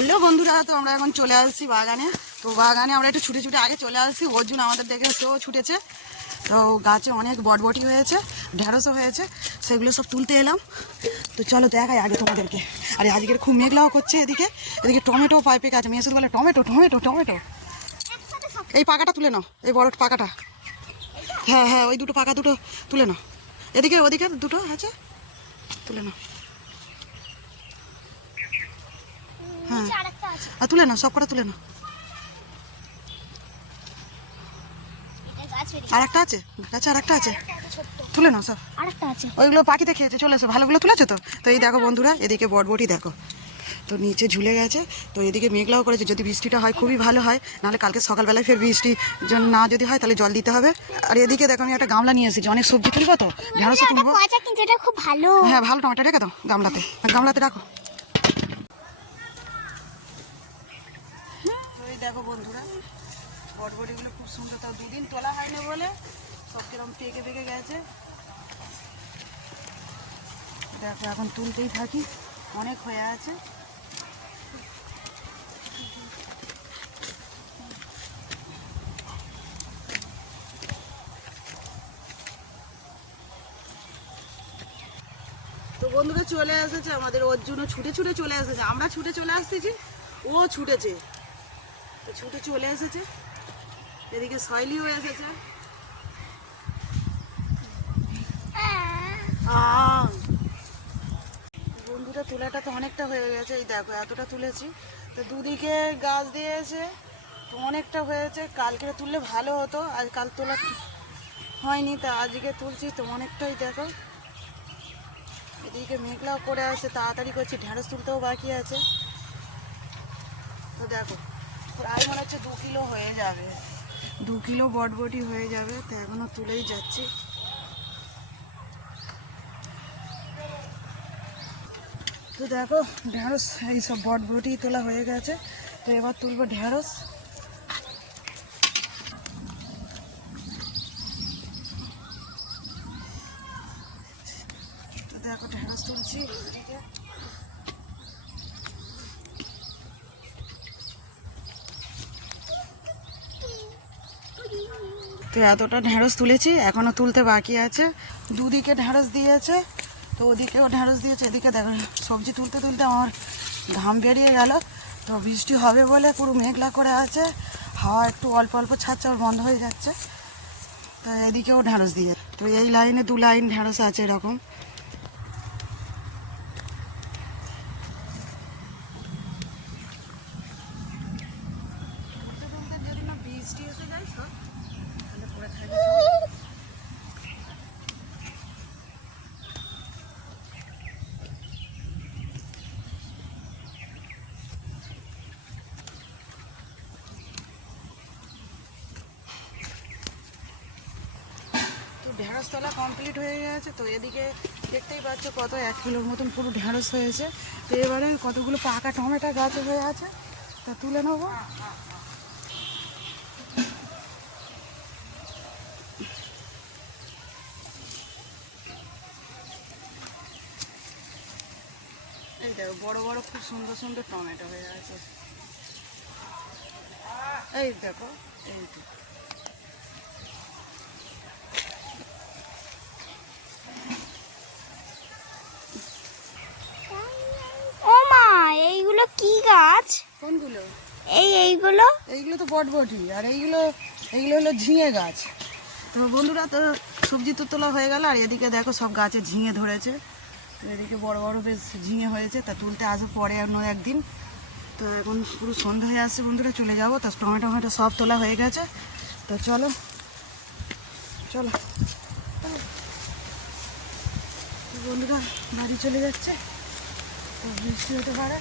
Hello বন্ধুরা, তো আমরা এখন চলে আসছি বাগানে। তো বাগানে আমরা একটু ছুটে ছুটে আগে চলে আসছি। অর্জুন আমাদের দেখে সেও ছুটেছে। তো গাছে অনেক বটবটি হয়েছে, ঢেঁড়সও হয়েছে, সেগুলো সব তুলতে এলাম। তো চলো দেখাই আগে তোমাদেরকে। আর আজকের খুব মেঘলাও করছে। এদিকে টমেটো পাইপে গাছ, মেয়ে শুধু বলে টমেটো টমেটো টমেটো। এই পাকাটা তুলে নাও, এই বড় পাকাটা। হ্যাঁ হ্যাঁ, ওই দুটো পাকা দুটো তুলে নাও। এদিকে ওদিকে দুটো আছে, তুলে নাও। হ্যাঁ, আর তুলে নাও, সব কটা তুলে নাও। আর একটা আছে গাছে, আর একটা আছে, তুলে নাও সব। ওইগুলো পাখিতে খেয়েছে, চলে এসো। ভালোগুলো তুলেছো তো? তো এই দেখো বন্ধুরা, এদিকে বটবটি দেখো, তো নিচে ঝুলে গেছে। তো এদিকে মেঘলাও করেছে, যদি বৃষ্টিটা হয় খুবই ভালো হয়, নাহলে কালকে সকালবেলায় ফের বৃষ্টি না যদি হয় তাহলে জল দিতে হবে। আর এদিকে দেখো আমি একটা গামলা নিয়ে এসেছি, অনেক সবজি তুলবো, তো ঢেঁড়স তুলবো। হ্যাঁ ভালো, টমেটো রেখে দাও গামলাতে রাখো। তো এই দেখো বন্ধুরা, বটবটিগুলো খুব সুন্দর, তাও দুদিন তোলা হয়নি বলে সব কিরকম পেকে পেকে গেছে। দেখো এখন তুলতেই থাকি, অনেক হয়ে আছে। তো বন্ধুরা চলে এসেছে আমাদের অর্জুনও, ছুটে ছুটে চলে এসেছে। আমরা ছুটে চলে আসতেছি, ও ছুটেছে, তো ছুটে চলে এসেছে। এদিকে শৈলীও এসেছে। বন্ধুরা তোলাটা তো অনেকটা হয়ে গেছে, এই দেখো এতটা তুলেছি। তো দুদিকে গাছ দিয়েছে, তো অনেকটা হয়েছে। কালকে তুললে ভালো হতো, আজ কাল তোলা হয়নি, তা আজকে তুলছি। তো অনেকটাই দেখো, এদিকে মেঘলাও করে আসে, তাড়াতাড়ি করছি, ঢেঁড়স তুলতেও বাকি আছে। তো দেখো প্রায় মনে হচ্ছে 2 কিলো হয়ে যাবে, 2 কিলো বটবটি হয়ে যাবে। তো এখনও তুলেই যাচ্ছি। তো দেখো ঢেঁড়স, এইসব বটবটি তোলা হয়ে গেছে। তো এবার তুলবো ঢেঁড়স। তো দেখো ঢেঁড়স তুলছি এদিকে। তো এতটা ঢেঁড়স তুলেছি, এখনও তুলতে বাকি আছে। দুদিকে ঢেঁড়স দিয়েছে, তো ওদিকেও ঢেঁড়স দিয়েছে। এদিকে দেখো সবজি তুলতে তুলতে আমার ঘাম বেরিয়ে গেল। তো বৃষ্টি হবে বলে পুরো মেঘলা করে আছে, হাওয়া একটু অল্প অল্প ছাড়ছে, আর বন্ধ হয়ে যাচ্ছে। তো এদিকেও ঢেঁড়স দিয়ে, তো এই লাইনে 2 লাইন ঢেঁড়স আছে এরকম। যদি না বৃষ্টি এসে যায় সব তাহলে পরে থাকবে। ঢেঁড়স তোলা কমপ্লিট হয়ে গেছে। তো এদিকে দেখতেই পাচ্ছ কত 1 কিলোর মতন পুরো ঢেঁড়স হয়েছে। তো এবারে কতগুলো পাকা টমেটো গাছ হয়ে আছে, তা তুলে নেবো। এই দেখো বড় বড় খুব সুন্দর সুন্দর টমেটো হয়ে আছে। এই দেখো, এই তো ও মা, এইগুলো কি গাছ? কোনগুলো? এইগুলো এইগুলো তো বটবটি, আর এইগুলো হলো ঝিঙে গাছ। তো বন্ধুরা, তো সবজি তো তোলা হয়ে গেল, আর এদিকে দেখো সব গাছে ঝিঙে ধরেছে। তো এদিকে বড় বড় বেশ ঝিঙে হয়েছে, তা তুলতে আসবো পরে অন্য একদিন। তো এখন পুরো সন্ধ্যা হয়ে আসছে বন্ধুরা, চলে যাবো। তা টমেটো সব তোলা হয়ে গেছে। তো চলো চলো বন্ধুরা, বাড়ি চলে যাচ্ছে, তো বৃষ্টি হতে পারে।